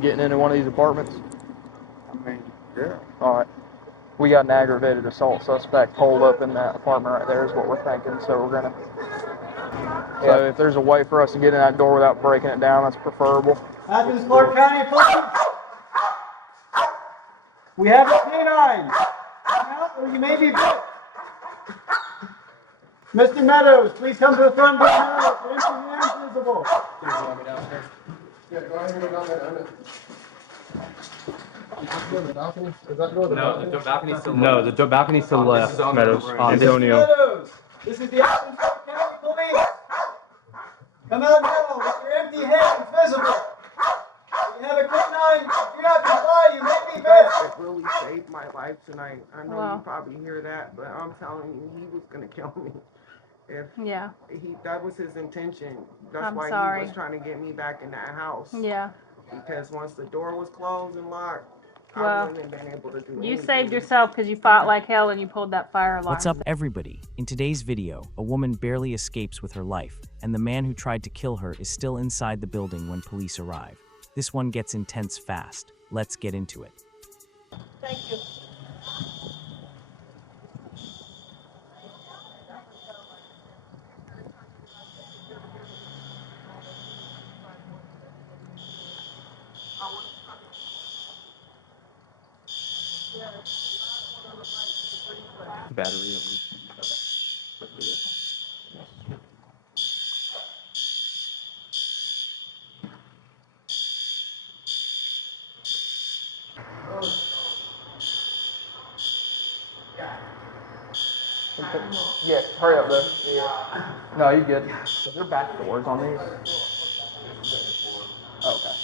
Getting into one of these apartments? I mean, yeah. Alright. We got an aggravated assault suspect holed up in that apartment right there is what we're thinking, so we're gonna... So if there's a way for us to get in that door without breaking it down, that's preferable. Athens, Clark County Police. We have a canine. Come out or you may be bit. Mr. Meadows, please come to the front door now. Empty hands visible. Yeah, go ahead and go down there. The balcony? Is that door? No, the balcony's to the No, the balcony's to the left, Meadows. Antonio. Mr. Meadows, this is the Athens, Clark County Police. Come out now with your empty hands visible. You have a canine. If do not comply, you may be bit. It really saved my life tonight. I know you probably hear that, but I'm telling you, he was gonna kill me. If that was his intention. That's why he was trying to get me back in that house. Yeah. Because once the door was closed and locked, I wouldn't have been able to do anything. You saved yourself because you fought like hell and you pulled that fire alarm. What's up, everybody? In today's video, a woman barely escapes with her life, and the man who tried to kill her is still inside the building when police arrive. This one gets intense fast. Let's get into it. Thank you. Battery. Yeah, hurry up, though. Yeah. No, you good. Is there back doors on these? Oh, okay.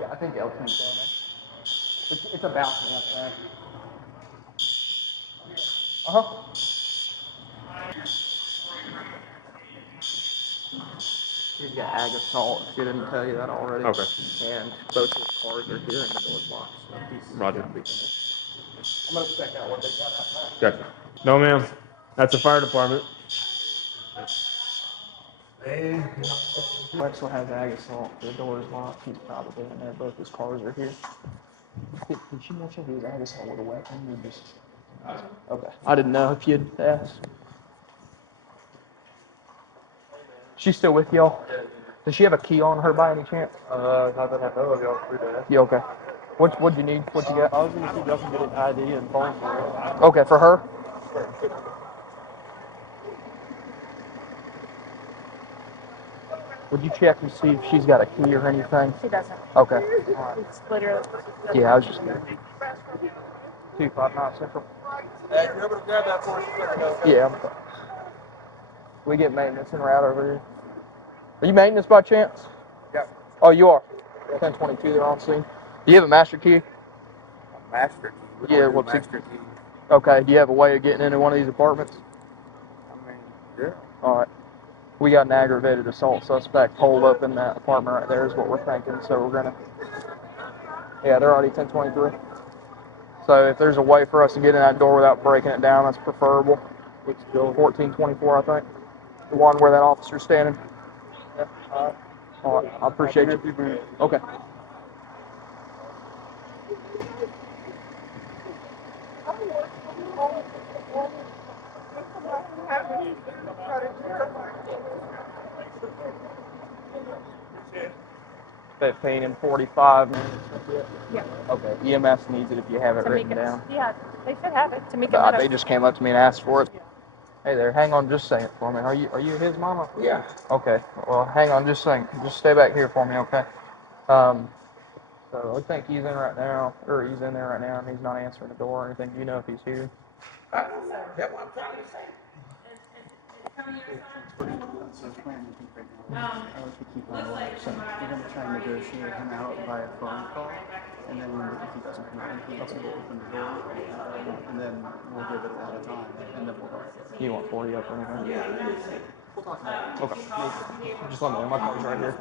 Yeah, I think Elton's down there. It's a balcony up there. Uh-huh. He's got ag assault. She didn't tell you that already. Okay. And both his cars are here and the door's locked. So he's Roger. I'm gonna check out what they got out there. Gotcha. No, ma'am. That's the fire department. Wexel has ag assault. The door is locked. He's probably in there. Both his cars are here. Did she mention he was ag assault with a weapon? Or just... Okay. I didn't know if you'd asked. She's still with y'all? Does she have a key on her by any chance? Not that I know of, y'all free to ask. Yeah, okay. What'd you need? What you got? I was gonna see if y'all can get an ID and phone for her. Okay, for her? Would you check and see if she's got a key or anything? She doesn't. Okay. It's literally. Yeah, I was just... 259 Central. Hey, if you're able to grab that for us, let me know. Yeah. We get maintenance en route over here. Are you maintenance by chance? Yeah. Oh, you are? 1022, they're on scene. Do you have a master key? Master key. Yeah, what's it? Master key. Okay, do you have a way of getting into one of these apartments? I mean, yeah. Alright. We got an aggravated assault suspect holed up in that apartment right there is what we're thinking, so we're gonna... Yeah, they're already 1023. So if there's a way for us to get in that door without breaking it down, that's preferable. Which building? 1424, I think. The one where that officer's standing. Yeah. Alright, I appreciate you. Okay. $15 and 45 minutes. Yeah. Okay. EMS needs it if you have it written down. Yeah, they should have it. Tamika They just came up to me and asked for it. Hey there, hang on just a second for me. Are you his mama? Yeah. Okay. Well, hang on just a second. Just stay back here for me, okay? So I think he's in right now, or he's in there right now, and he's not answering the door or anything. Do you know if he's here? That's what I'm trying to say. So the plan I think right now is I like to keep my so we're going to try and negotiate him out via phone call, and then if he doesn't come out and he answers, we'll open the door, and then we'll give it a lot of time, and then we'll go. You want 40 up or anything? Yeah, we'll talk about it. Okay. Just let me know. My car's right here.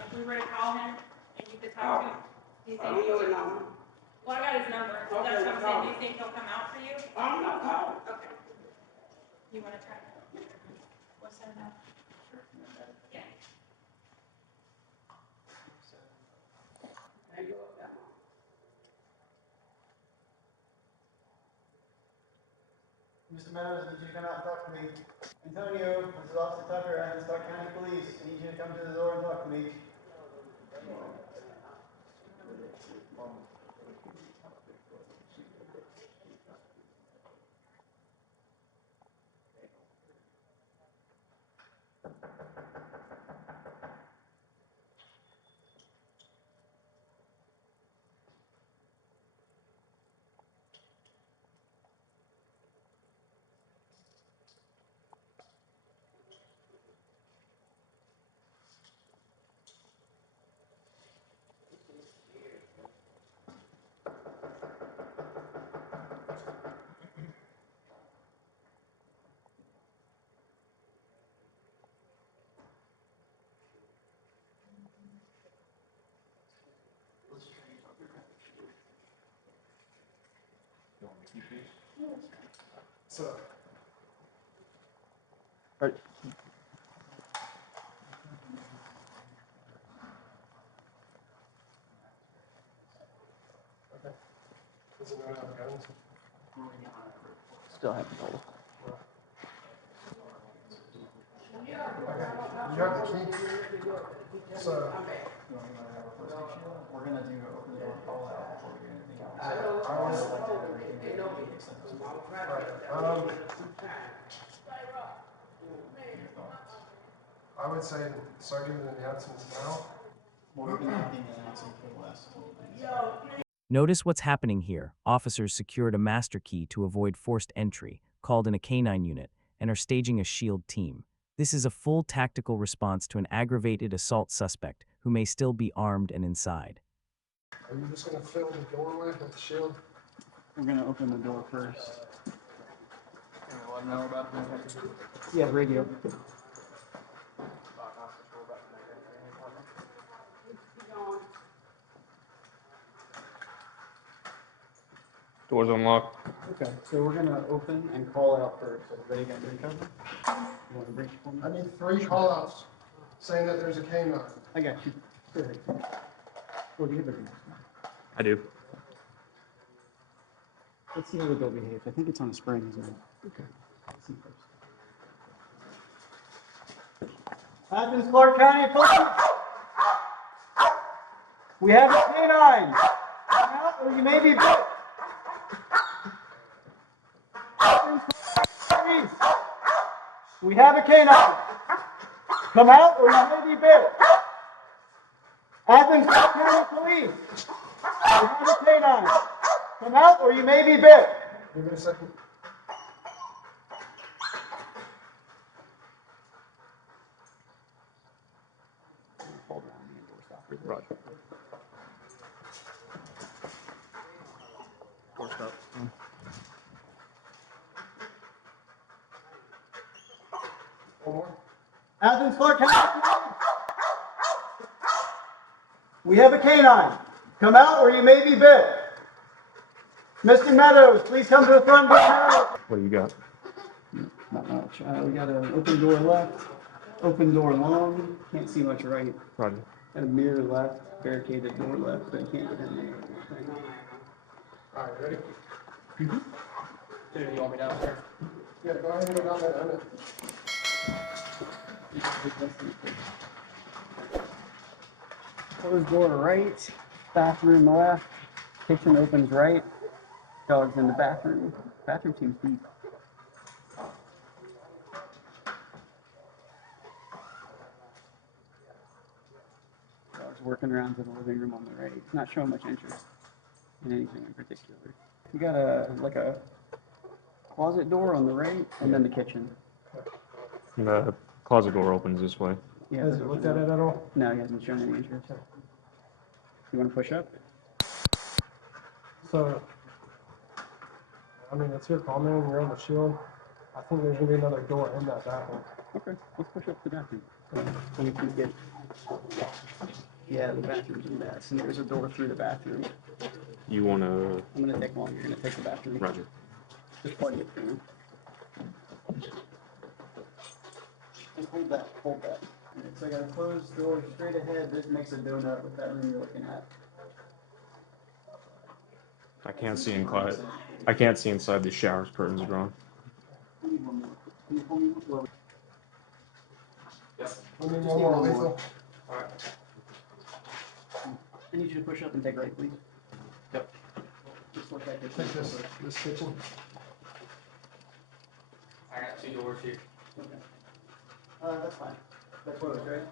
If we were to call him and you could talk to him, do you think he would? Well, I got his number. So that's what I'm saying. Do you think he'll come out for you? Okay. You want to try? What's that about? Yeah. Mr. Meadows, I need you to come out and talk to me. Antonio, this is Officer Tucker, I Stark County Police. I need you to come to the door and talk to me. So. Right. Still haven't told him. You have the key. So We're gonna do an open door call out before we do anything else. I always like to have everything ready except for I would say start giving the announcements now. we're gonna have the announcement for the last. Notice what's happening here. Officers secured a master key to avoid forced entry, called in a canine unit, and are staging a SHIELD team. This is a full tactical response to an aggravated assault suspect who may still be armed and inside. Are you just going to fill the doorway with the shield? We're gonna open the door first. Let them know about it. Yeah, radio. Doors unlocked. Okay, so we're gonna open and call out first. Everybody got their cover? You wanna breach for me? I need 3 call-outs saying that there's a canine. I got you. Perfect. Well, do you have a breach? I do. Let's see how the door behaves. I think it's on a spring, isn't it? Okay. Let's see first. Athens, Clark County Police. We have a canine. Come out or you may be bit. Athens, Clark Police. We have a canine. Come out or you may be bit. Athens, Clark County Police. We have a canine. Come out or you may be bit. Give me a second. Hold around the door stopper. Roger. Door stop. One more. Athens, Clark County Police. We have a canine. Come out or you may be bit. Mr. Meadows, please come to the front door now. What do you got? Not much. We got an open door left, open door long. Can't see much right. Roger. Got a mirror left, barricaded door left, but you can't get in there. All right, ready? Dude, you want me downstairs? Yeah, go ahead and go down there. Closed door right, bathroom left, kitchen opens right, dog's in the bathroom. Bathroom seems deep. Dog's working around to the living room on the right. Not showing much interest in anything in particular. You got a closet door on the right, and then the kitchen. The closet door opens this way. Yeah, Has he looked at it at all? No, he hasn't shown any interest. You want to push up? So, I mean, it's your call, man. You're on the shield. I think there's gonna be another door in that bathroom. Okay, let's push up the bathroom. So we can get. Yeah, the bathroom's a mess, and there's a door through the bathroom. You want to... I'm gonna take one. You're gonna take the bathroom. Roger. Just plug it through. Just hold that. Hold that. Alright, so I got a closed door straight ahead. This makes a donut with that room you're looking at. I can't see inside. I can't see inside the shower's curtains are drawn. We need one need more one lethal. I need you to push up and take right, please. Yep. Just look like Take this kitchen. I got 2 doors here. Okay. That's fine. That's closed, right?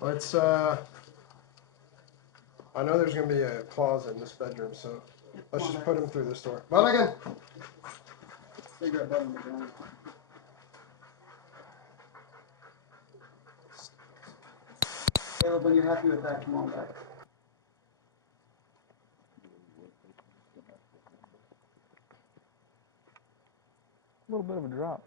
Let's, I know there's gonna be a closet in this bedroom, so let's just put him through this door. Mulligan! Cigarette butt on the ground. Caleb, when you're happy with that, come on back. A little bit of a drop.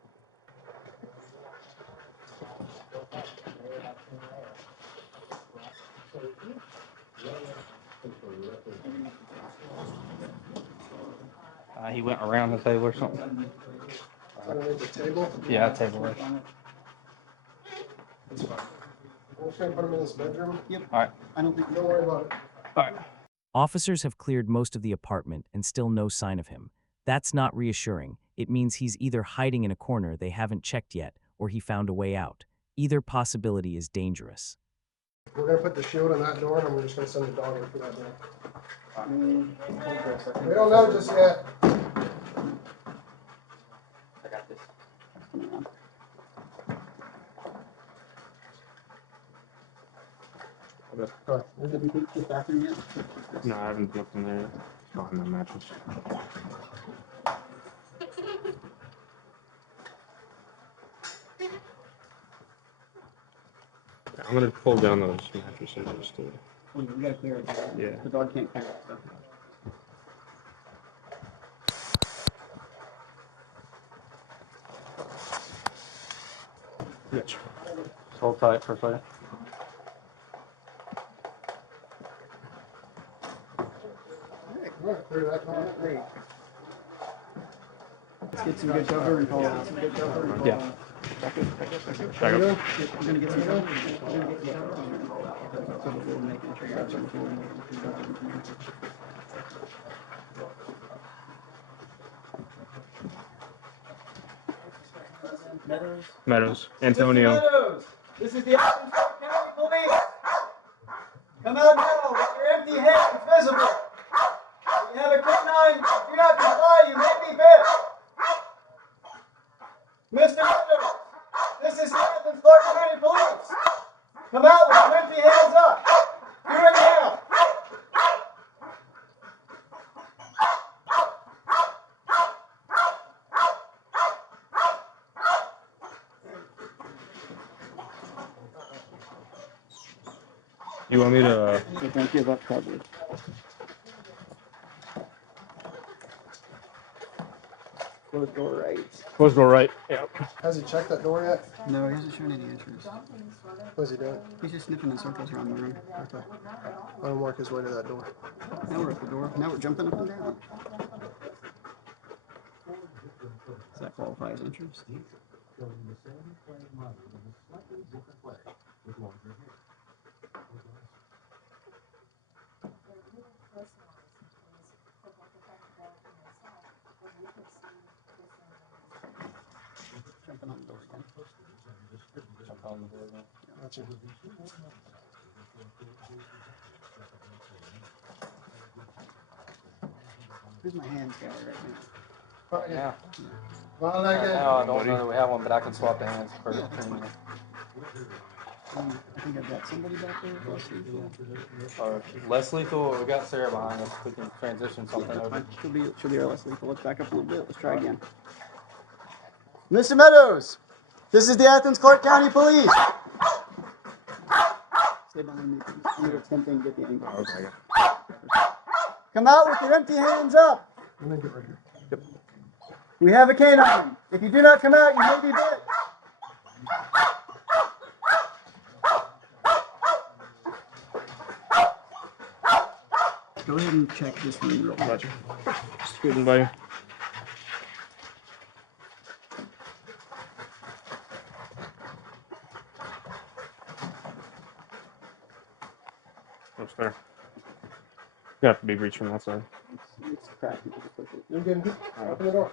He went around the table or something. Underneath the table? Yeah, table right. That's fine. We're just gonna put him in this bedroom. Yep. All right. I don't think. Don't worry about it. All right. Officers have cleared most of the apartment and still no sign of him. That's not reassuring. It means he's either hiding in a corner they haven't checked yet, or he found a way out. Either possibility is dangerous. We're gonna put the shield on that door, and we're just gonna send the dog in for that door. We don't know just yet. I got this. Go ahead. Have you looked at the bathroom yet? No, I haven't looked in there yet. It's behind the mattress. I'm gonna pull down those mattresses just to... We gotta clear it. Yeah. The dog can't clear it, so. Yes. Hold tight for a second. All right, clear that door. Great. Let's get some good cover and call out some good cover and call Yeah. out. Back How you up. doing? We're gonna get some cover. We're gonna get some cover and call out. So that we'll make sure you have some before we make it. Meadows. Meadows. Antonio. Meadows, this is the Athens County Police. Come out now with your empty hands visible. If you have a canine, do not comply, you may be bit. Mr. Meadows, this is the Athens County Police. Come out with your empty hands up. Do it now. You want me to... Don't give up coverage. Close door right. Close door right. Yeah. Has he checked that door yet? No, he hasn't shown any interest. What's he doing? He's just sniffing in circles around the room. Okay. Let him work his way to that door. Now we're at the door. Now we're jumping up and down. Does that qualify as interest? Jumping on the door again. Jump on the door again. Gotcha. Who's my hands guy right now? Yeah. Well, No, again. I don't know that we have one, but I can swap the hands for Yeah. between you. I think I've got somebody back there with less lethal. Or less lethal, we got Sarah behind us. We can transition something That's over. fine. She'll be our less lethal. Let's back up a little bit. Let's try again. Mr. Meadows, this is the Athens Clark County Police. Stay behind me, please. I'm attempting to get the angle. Oh, okay. Come out with your empty hands up. And then get right here. Yep. We have a canine. If you do not come out, you may be bit. Go ahead and check this room real quick. Gotcha. Just good by you. What's there? You have to be reached from that side. It's cracked. You can push it. You're good. Open the door.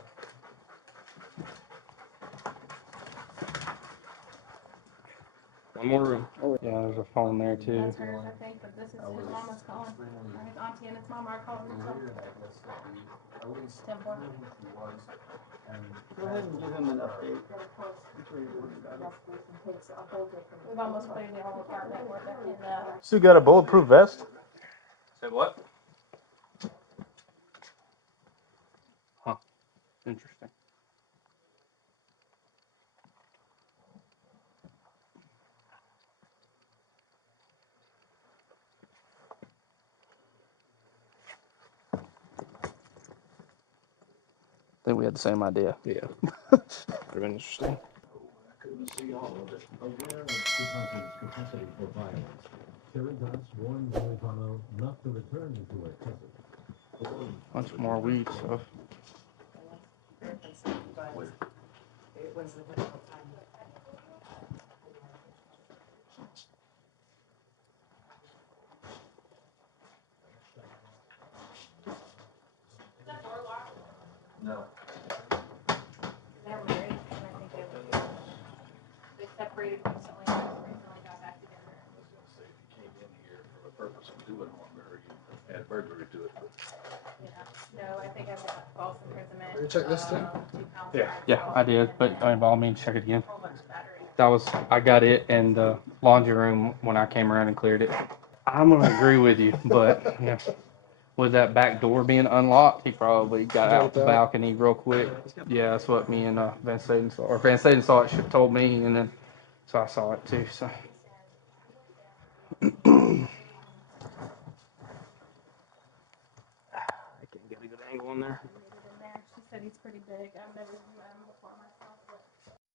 One more room. Yeah, there's a phone there too. That's hers, I think, but this is his mama's calling. Or his auntie and his mama are calling. Temple. Go ahead and give him an update. We've almost cleared the whole apartment. We're in the Still got a bulletproof vest? Say what? Huh. Interesting. I think we had the same idea. Yeah. Would have been interesting. Bunch more weed stuff. they're married, and I think they separated recently. Recently got back together. Yeah. No, I think I've got false imprisonment. Did you check this too? 2 pounds Yeah. Yeah, I did, but I mean, by all means, check it again. whole bunch of battery. That was, I got it in the laundry room when I came around and cleared it. I'm gonna agree with you, but yeah, with that back door being unlocked, he probably got out the balcony real quick. Yeah, that's what me and Van Staden saw. Or Van Staden saw it, should have told me, and then so I saw it too. So I can't get a good angle in there. In there. She said he's pretty big. I've never met him before myself.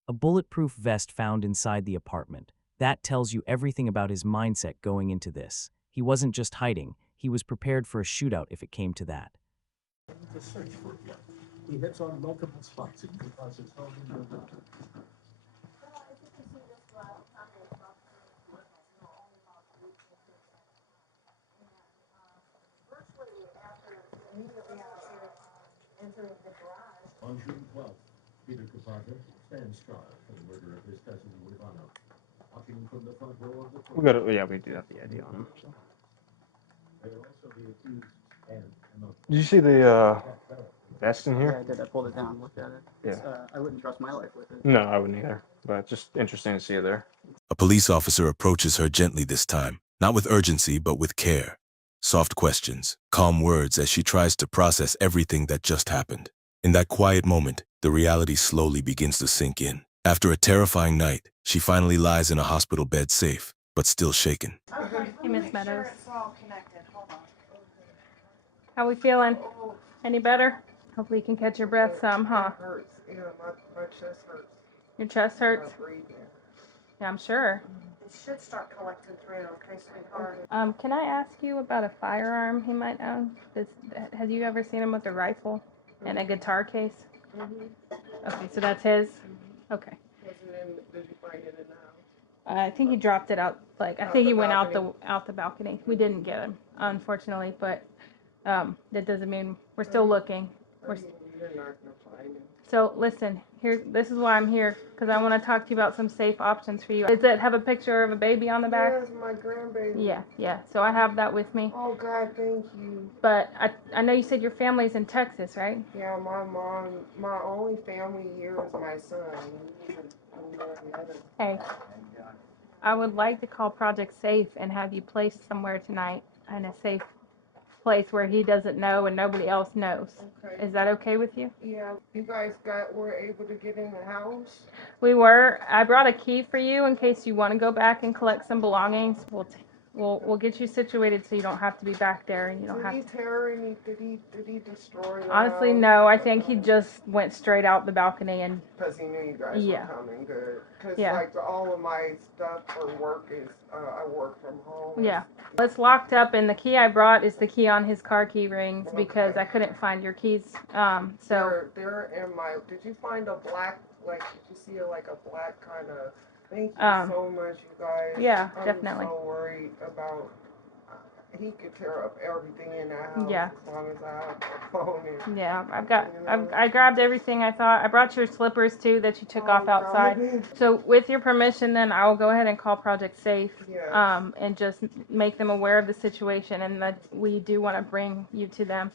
A bulletproof vest found inside the apartment. That tells you everything about his mindset going into this. He wasn't just hiding, he was prepared for a shootout if it came to that. He hits on multiple spots. Because it's On June 12th, Peter Capata stands trial for the murder of his cousin Ivano. Watching from the front row of the court. We got it. Yeah, we do have the ID on him. So. They will also be accused and Did you see the vest in Yeah, here? I did. I pulled it down, looked at it. Yeah. I wouldn't trust my life with it. No, I wouldn't either. But just interesting to see it there. A police officer approaches her gently this time, not with urgency, but with care. Soft questions, calm words as she tries to process everything that just happened. In that quiet moment, the reality slowly begins to sink in. After a terrifying night, she finally lies in a hospital bed safe, but still shaken. Hey, Miss Meadows. How we feeling? Any better? Hopefully you can catch your breath some, huh? It hurts. Yeah, my chest hurts. Your chest hurts? I'm breathing. Yeah, I'm sure. It should start collecting through, okay, sweetheart? Can I ask you about a firearm he might own? Has you ever seen him with a rifle and a guitar case? Okay, so that's his? Okay. Did you find it in the house? I think he dropped it out, I think he went out the balcony. We didn't get him, unfortunately, but that doesn't mean we're still looking. You're not gonna find it. So listen, this is why I'm here, because I want to talk to you about some safe options for you. Does it have a picture of a baby on the back? Yes, my grandbaby. Yeah. So I have that with me. Oh God, thank you. But I know you said your family's in Texas, right? Yeah, my only family here is my son. Hey, I would like to call Project Safe and have you placed somewhere tonight in a safe place where he doesn't know and nobody else knows. Okay. Is that okay with you? Yeah. You guys were able to get in the house? We were. I brought a key for you in case you want to go back and collect some belongings. We'll get you situated so you don't have to be back there and you don't have to. Did he tear any? Did he destroy the Honestly, house? no. I think he just went straight out the balcony and. Because he knew you guys were coming. Good. Because like all of my stuff for work is I work from home. Yeah. It's locked up, and the key I brought is the key on his car key rings because I couldn't find your keys. So they're in my. Did you find a black? Like, did you see like a black kind of? Thank you so much, you guys. Yeah, definitely. I'm so worried about. He could tear up everything in that house as long as I have a phone. And, yeah, I grabbed everything I thought. I brought your slippers too that you took off outside. God. So with your permission, then I will go ahead and call Project Safe, and just make them aware of the situation and that we do want to bring you to them,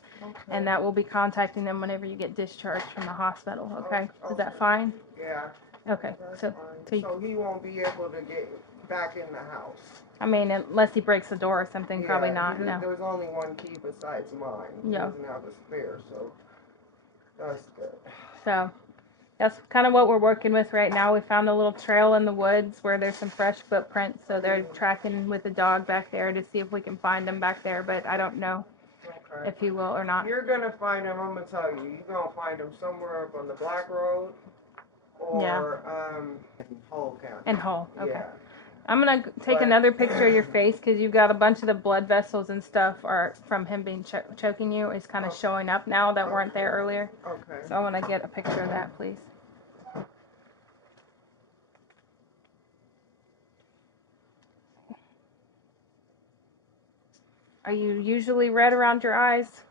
and that we'll be contacting them whenever you get discharged from the hospital. Okay, is that fine? Yeah. Okay, so he won't be able to get back in the house. I mean, unless he breaks the door or something, probably not. No. There's only one key besides mine. He doesn't have a spare, so that's good. So that's kind of what we're working with right now. We found a little trail in the woods where there's some fresh footprints, so they're tracking with the dog back there to see if we can find him back there, but I don't know if he will or not. You're gonna find him, I'm gonna tell you. You're gonna find him somewhere up on the Black Road or in Hull County. In Hull, okay. Yeah. I'm going to take another picture of your face because you've got a bunch of the blood vessels and stuff are from him being choking you. It's kind of showing up now that weren't there earlier. Okay. So I want to get a picture of that, please. Are you usually red around your eyes?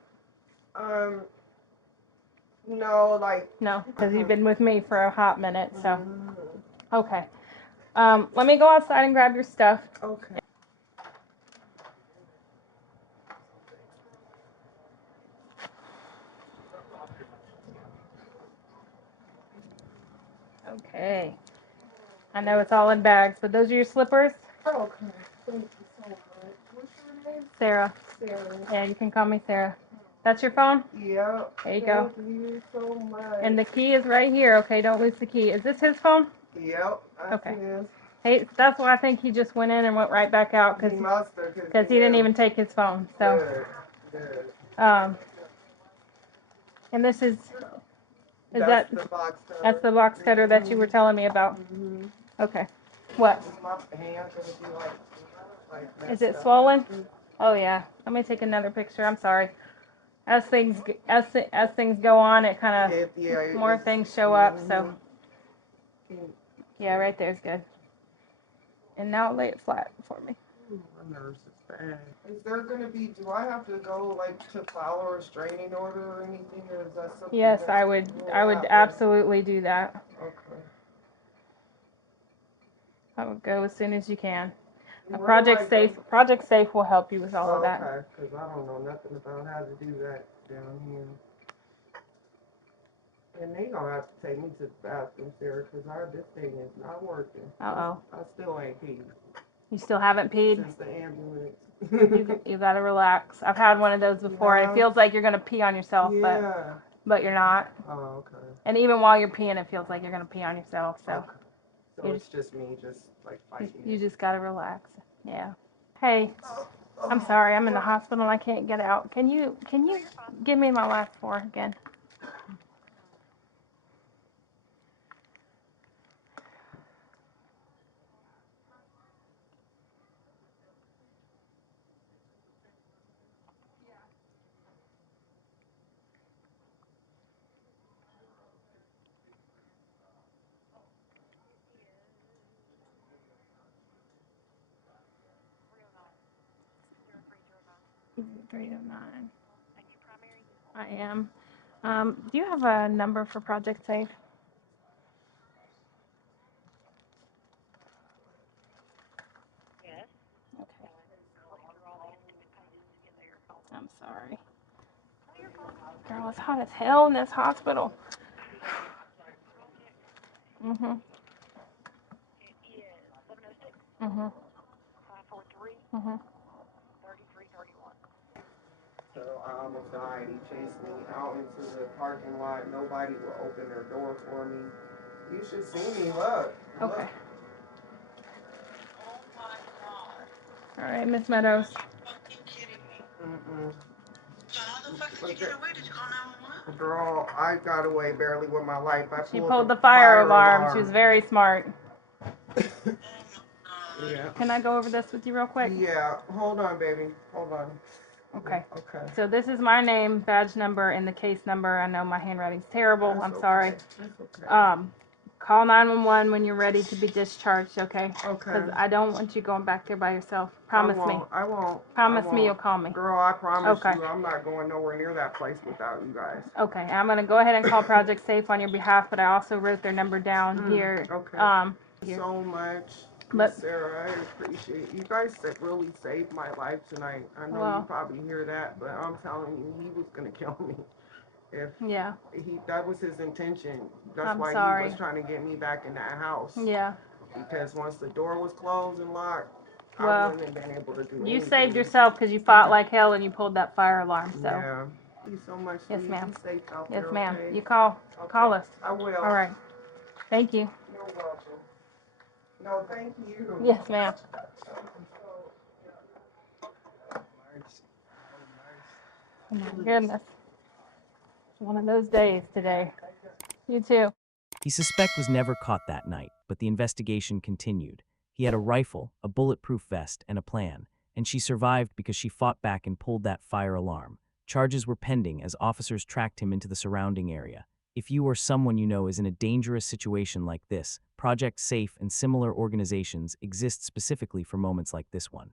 No, like... No, because you've been with me for a hot minute, so... Okay. Let me go outside and grab your stuff. Okay. Okay. I know it's all in bags, but those are your slippers? Okay. Thank you so much. What's your name? Sarah. Sarah. Yeah, you can call me Sarah. That's your phone? Yeah. There you go. Thank you so much. And the key is right here, okay? Don't lose the key. Is this his phone? Yep. Okay. Hey, that's why I think he just went in and went right back out because he didn't even take his phone. So. Good. And this is That's the box cutter. That's the box cutter that you were telling me about. Okay. What? Is my hand gonna be like Is it swollen? Oh yeah. Let me take another picture. I'm sorry. As things go on, it kind of more things show up. So yeah, right there's good. And now lay it flat for me. My nerves is bad. Is there gonna be? Do I have to go like to file a restraining order or anything, or is that something? Yes, I would absolutely do that. Okay. I would go as soon as you can. Project Safe will help you with all of that. Okay, because I don't know nothing about how to do that down here. And they gonna have to take me to the bathroom, Sarah, because this thing is not working. I still ain't peed. You still haven't peed? Since the ambulance. You gotta relax. I've had one of those before. It feels like you're gonna pee on yourself, but you're not. Oh, okay. And even while you're peeing, it feels like you're gonna pee on yourself. So. Okay. So it's just me, just like fighting. You just gotta relax. Yeah. Hey, I'm sorry. I'm in the hospital and I can't get out. Can you give me my last four again? Three oh nine. I am. Do you have a number for Project Safe? Yes. Okay. I'm sorry. Girl, it's hot as hell in this hospital. Mhm. Mhm. 543. Mhm. 3331. So I almost died. He chased me out into the parking lot. Nobody will open their door for me. You should see me. Look. Okay. Look. All right, Miss Meadows. Mm-mm. So how the fuck did you get away? Did you call 911? Girl, I got away barely with my life. She pulled the fire alarm. She was very smart. Yeah. Can I go over this with you real quick? Yeah. Hold on, baby. Hold on. Okay. Okay. So this is my name, badge number, and the case number. I know my handwriting's terrible. That's I'm sorry. That's okay. Call 911 when you're ready to be discharged, okay? Okay. Because I don't want you going back there by yourself. Promise me. I won't. Promise me you'll call me. Girl, I promise Okay. you, I'm not going nowhere near that place without you guys. Okay. I'm going to go ahead and call Project Safe on your behalf, but I also wrote their number down here. Okay. Here. So much. But Sarah, I appreciate it. You guys really saved my life tonight. I know you probably hear that, but I'm telling you, he was gonna kill me. If that was his intention. That's why he was trying to get me back in that house. Yeah. Because once the door was closed and locked, Well, I wouldn't have been able to do anything. You saved yourself because you fought like hell and you pulled that fire alarm. So. Yeah. Thank you so much. Yes, ma'am. Be safe out Yes, there, ma'am. okay? You call us. I will. All right. Thank you. You're welcome. No, thank you. Yes, ma'am. Oh my goodness. It's one of those days today. You too. The suspect was never caught that night, but the investigation continued. He had a rifle, a bulletproof vest, and a plan, and she survived because she fought back and pulled that fire alarm. Charges were pending as officers tracked him into the surrounding area. If you or someone you know is in a dangerous situation like this, Project Safe and similar organizations exist specifically for moments like this one.